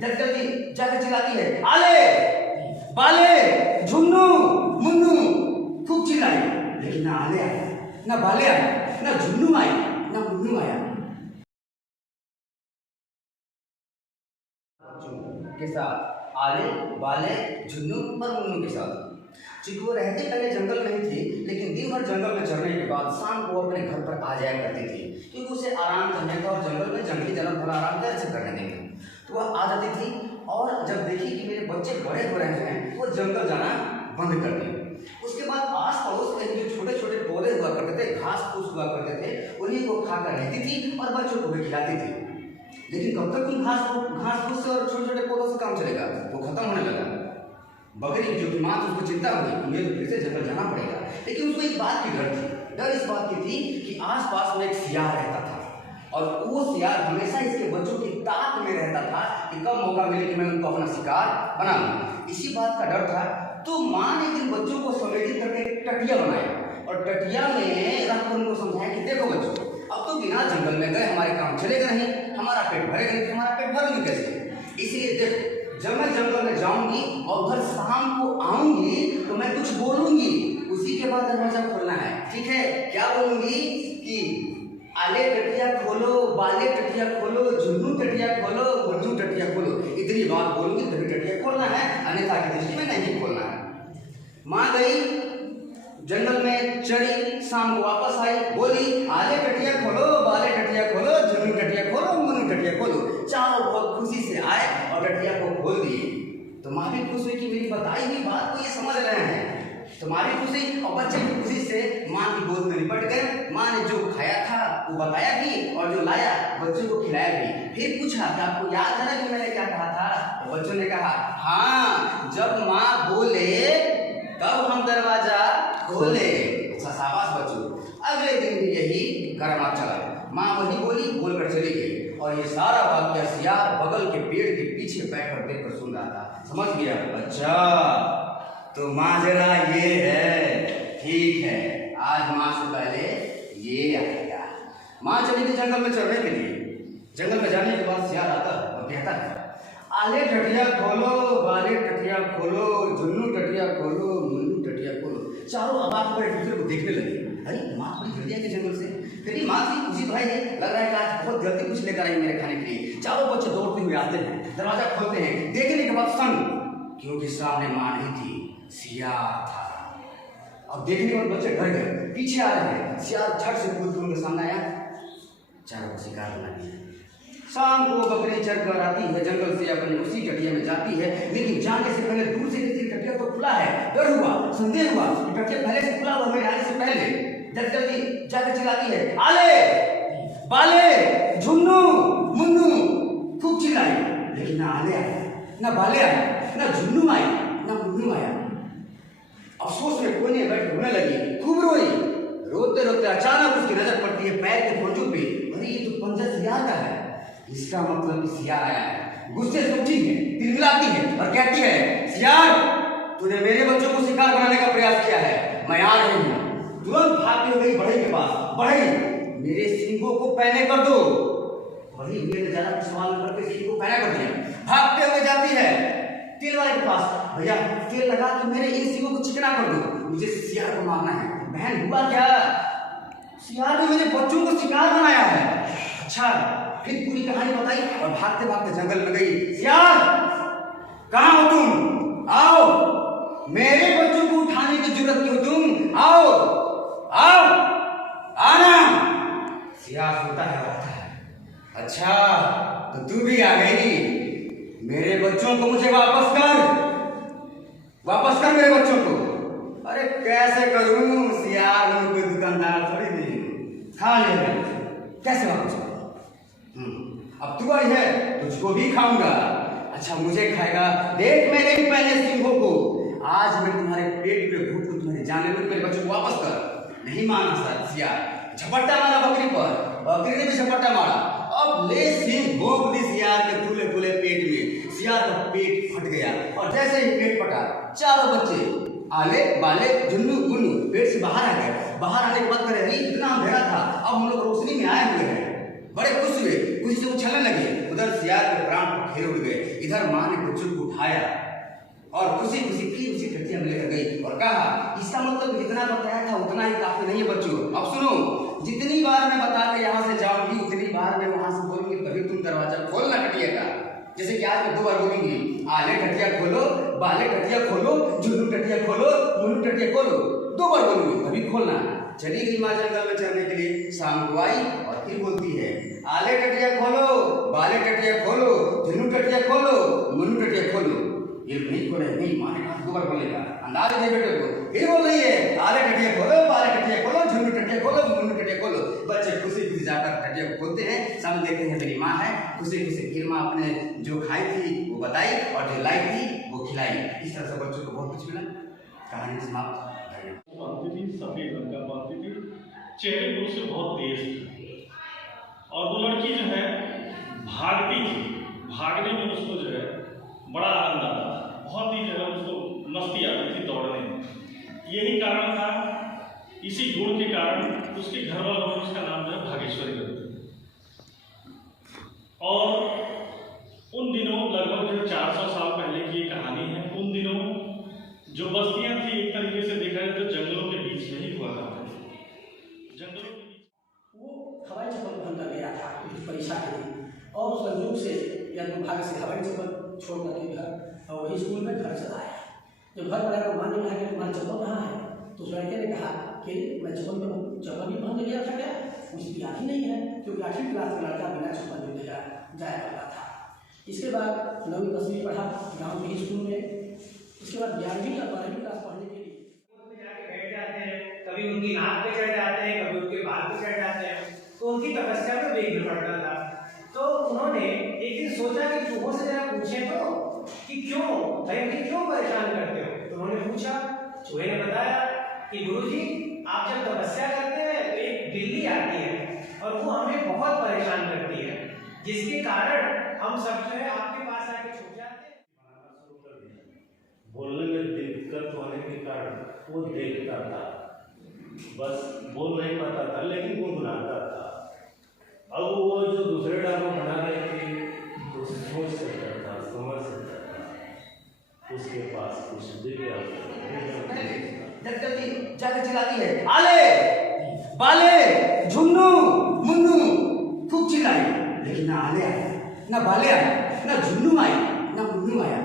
जल्दी जल्दी जाकर चिल्लाती है, आले बाले झुन्नू मुन्नू। खूब चिल्लाई, लेकिन ना आले आया, ना बाले आया, ना झुन्नू आई, ना मुन्नू आया। के साथ आले बाले झुन्नू और मुन्नू के साथ, क्योंकि वो रहते पहले जंगल में ही थी, लेकिन दिन भर जंगल में चढ़ने के बाद शाम को अपने घर पर आ जाया करती थी, क्योंकि उसे आराम करने का और जंगल में जंगली जानवर थोड़ा आराम कैसे करने देंगे। तो वह आ जाती थी और जब देखी कि मेरे बच्चे बड़े हो रहे हैं, वो जंगल जाना बंद कर दिए। उसके बाद आस पड़ोस में जो छोटे छोटे पौधे हुआ करते थे, घास फूस हुआ करते थे, उन्हीं को खाकर रहती थी और बच्चों को भी खिलाती थी। लेकिन कब तक उन घास फूस से और छोटे छोटे पौधों से काम चलेगा, वो खत्म होने लगा। बकरी जो कि माँ थी, उसको चिंता हुई कि मुझे फिर से जंगल जाना पड़ेगा। लेकिन उसको एक बात की डर थी, डर इस बात की थी कि आसपास में एक सियार रहता था और वो सियार हमेशा इसके बच्चों की ताक में रहता था कि कब मौका मिले कि मैं उनको अपना शिकार बना लूँ। इसी बात का डर था। तो माँ ने इन बच्चों को संवेदित करके एक टटिया बनाया और टटिया में रखकर उनको समझाया कि देखो बच्चों, अब तो बिना जंगल में गए हमारे काम चलेगा नहीं, हमारा पेट भरेगा नहीं, हमारा पेट भरेगा कैसे। इसलिए देखो, जब मैं जंगल में जाऊंगी और उधर शाम को आऊंगी तो मैं कुछ बोलूंगी, उसी के बाद दरवाजा खोलना है, ठीक है। क्या बोलूंगी कि आले टटिया खोलो, बाले टटिया खोलो, झुन्नू टटिया खोलो, मुन्नू टटिया खोलो। इतनी बात बोलूंगी तभी टटिया खोलना है, अन्यथा की दृष्टि में नहीं खोलना है। माँ गई जंगल में, चढ़ी, शाम को वापस आई, बोली आले टटिया खोलो, बाले टटिया खोलो, झुन्नू टटिया खोलो, मुन्नू टटिया खोलो। चारों बहुत खुशी से आए और टटिया को खोल दिए। तो माँ भी खुश हुई कि मेरी बताई हुई बात को ये समझ रहे हैं। तो माँ भी खुशी और बच्चे भी खुशी से माँ की गोद में लिपट गए। माँ ने जो खाया था वो बताया भी और जो लाया बच्चों को खिलाया भी। फिर पूछा कि आपको याद है ना कि मैंने क्या कहा था? तो बच्चों ने कहा हाँ, जब माँ बोले तब हम दरवाजा खोले। अच्छा शाबाश बच्चों। अगले दिन भी यही क्रम चला। माँ वही बोली, बोलकर चली गई और ये सारा वाक्य सियार बगल के पेड़ के पीछे बैठकर देखकर सुन रहा था। समझ गया? अच्छा तो माजरा ये है, ठीक है, आज माँ से पहले ये आएगा। माँ चली गई जंगल में चढ़ने के लिए। जंगल में जाने के बाद सियार आता और कहता है आले टटिया खोलो, बाले टटिया खोलो, झुन्नू टटिया खोलो, मुन्नू टटिया खोलो। चारों आवाज पर एक दूसरे को देखने लगे। अरे माँ थोड़ी जल्दी आई जंगल से। फिर माँ की खुशी तो है, लग रहा है कि आज बहुत जल्दी कुछ लेकर आई मेरे खाने के लिए। चारों बच्चे दौड़ते हुए आते हैं, दरवाजा खोलते हैं। देखने के बाद सन, क्योंकि सामने माँ नहीं थी, सियार था। अब देखने के बाद बच्चे डर गए, पीछे आ रहे हैं। सियार झट से कूद उनके सामने आया, चारों को शिकार बना दिया। शाम को बकरी चढ़कर आती है जंगल से, अपने उसी टटिया में जाती है, लेकिन जाने से पहले दूर से देखती टटिया तो खुला है। डर हुआ, संदेह हुआ कि टटिया पहले से खुला हुआ मेरे आने से पहले। जल्दी जल्दी जाकर चिल्लाती है आले बाले झुन्नू मुन्नू। खूब चिल्लाई, लेकिन ना आले आया, ना बाले आया, ना झुन्नू आई, ना मुन्नू आया। अफसोस में कोने बैठ रोने लगी, खूब रोई। रोते रोते अचानक उसकी नजर पड़ती है पैर के खोजों पे। अरे ये तो पंजा सियार का है, इसका मतलब कि सियार आया है। गुस्से से उठी है, तिलमिलाती है और कहती है सियार, तूने मेरे बच्चों को शिकार बनाने का प्रयास किया है, मैं आ रही हूँ। तुरंत भागती हो गई बढ़ई के पास। बढ़ई, मेरे सींगों को पहने कर दो। बढ़ई हुए ने ज्यादा सवाल करके सींग को पहना कर दिया। भागते हुए जाती है तेल वाले के पास, भैया तेल लगा के मेरे इन सींगों को चिकना कर दो, मुझे सियार को मारना है। बहन हुआ क्या? सियार ने मेरे बच्चों को शिकार बनाया है। अच्छा, फिर पूरी कहानी बताई और भागते भागते जंगल में गई। सियार कहाँ हो तुम? आओ, मेरे बच्चों को उठाने की जरूरत क्यों तुम? आओ आओ, आना। सियार सुनता है, आता है। अच्छा तो तू भी आ गई। मेरे बच्चों को मुझे वापस कर मेरे बच्चों को। अरे कैसे करूं? सियार हूं, कोई दुकानदार थोड़ी नहीं, खा ले कैसे वापस करूं? अब तू आई है, तुझको भी खाऊंगा। अच्छा मुझे खाएगा? देख मैंने ही पहले सिंहों को, आज मैं तुम्हारे पेट पे घुट को तुम्हारे जाने में मेरे बच्चों को वापस कर। नहीं माना सर सियार, झपट्टा मारा बकरी पर, बकरी ने भी झपट्टा मारा। अब ले सिंह भोंक दी सियार के फूले फूले पेट में। सियार का पेट फट गया और जैसे ही पेट फटा, चारों बच्चे आले बाले झुन्नू मुन्नू पेट से बाहर आ गए। बाहर आने के बाद कह रहे इतना अंधेरा था, अब हम लोग रोशनी में आए हुए हैं। बड़े खुश हुए, खुशी से उछलने लगे। उधर सियार के प्राण पखेरु उड़ गए। इधर माँ ने बच्चों को उठाया और खुशी खुशी फिर उसी खटिया में लेकर गई और कहा, इसका मतलब जितना बताया था उतना ही काफी नहीं है बच्चों, अब सुनो, जितनी बार मैं बता के यहाँ से जाऊंगी उतनी बार मैं वहां से बोलूंगी, तभी तुम दरवाजा खोलना खटिया का। जैसे कि आज मैं 2 बार बोलूंगी, आले खटिया खोलो, बाले खटिया खोलो, झुन्नू खटिया खोलो, मुन्नू खटिया खोलो, 2 बार बोलूंगी तभी खोलना। चली गई माँ जंगल में चरने के लिए, शाम को आई और फिर बोलती है, आले टटिया खोलो, बाले टटिया खोलो, झुन्नू टटिया खोलो, मुन्नू टटिया खोलो। ये नहीं खोले, नहीं, माँ ने कहा 2 बार बोलेगा, अंदाज दे बेटे को। फिर बोल रही है, आले टटिया खोलो, बाले टटिया खोलो, झुन्नू टटिया खोलो, मुन्नू टटिया खोलो। बच्चे खुशी खुशी जाकर टटिया को खोलते हैं, सामने देखते हैं मेरी माँ है, खुशी खुशी फिर माँ अपने जो खाई थी वो बताई और जो लाई थी वो खिलाई। इस तरह से बच्चों को बहुत कुछ मिला। कहानी समाप्त। पहनती थी, सफेद रंग का पहनती थी, चेहरे पर उसके बहुत तेज थी और वो लड़की जो है भागती थी, भागने में उसको जो है बड़ा आनंद आता था, बहुत ही जो है उसको मस्ती आती थी दौड़ने में। यही कारण था, इसी गुण के कारण उसके घर वालों ने उसका नाम जो है भागेश्वरी कर दिया। और उन दिनों लगभग जो 400 साल पहले की ये कहानी है, उन दिनों जो बस्तियां थी एक तरीके से देखा जाए तो जंगलों के बीच में ही हुआ करता था। जंगलों के बीच वो हवाई चप्पल पहन कर गया था उसकी परीक्षा के लिए और उस संयोग से या दुर्भाग्य से हवाई चप्पल छोड़ करके घर और वही स्कूल में घर चला आया। जब घर पर आया तो माँ ने कहा कि तुम्हारा चप्पल कहाँ है, तो उस लड़के ने कहा कि मैं चप्पल भी पहन के गया था क्या, उसकी याद ही नहीं है, क्योंकि 8वीं क्लास का लड़का बिना चप्पल जो जाया करता था। इसके बाद 9वीं 10वीं पढ़ा गाँव के स्कूल में। उसके बाद 11वीं या 12वीं क्लास पढ़ने के लिए जाके बैठ जाते हैं, कभी उनकी नाक पे चढ़ जाते हैं, कभी उनके बाल पे चढ़ जाते हैं, तो उनकी तपस्या में विघ्न पड़ता था। तो उन्होंने एक दिन सोचा कि चूहों से जरा पूछें तो कि क्यों भाई मुझे क्यों परेशान करते हो। तो उन्होंने पूछा, चूहे ने बताया कि गुरुजी आप जब तपस्या करते हैं तो एक बिल्ली आती है और वो हमें बहुत परेशान करती है, जिसके कारण हम सब जो है आपके पास आके छुप जाते हैं। बोलने में दिक्कत होने के कारण वो देखता था, बस बोल नहीं पाता था, लेकिन वो गुनाहगार था। अब वो जो दूसरे डालों बना रहे थे तो सोच सकता था, समझ सकता था, उसके पास कुछ दिव्य जल्दी जाकर चिल्लाती है, आले बाले झुन्नू मुन्नू, खूब चिल्लाई, लेकिन ना आले आया, ना बाले आया, ना झुन्नू आई, ना मुन्नू आया।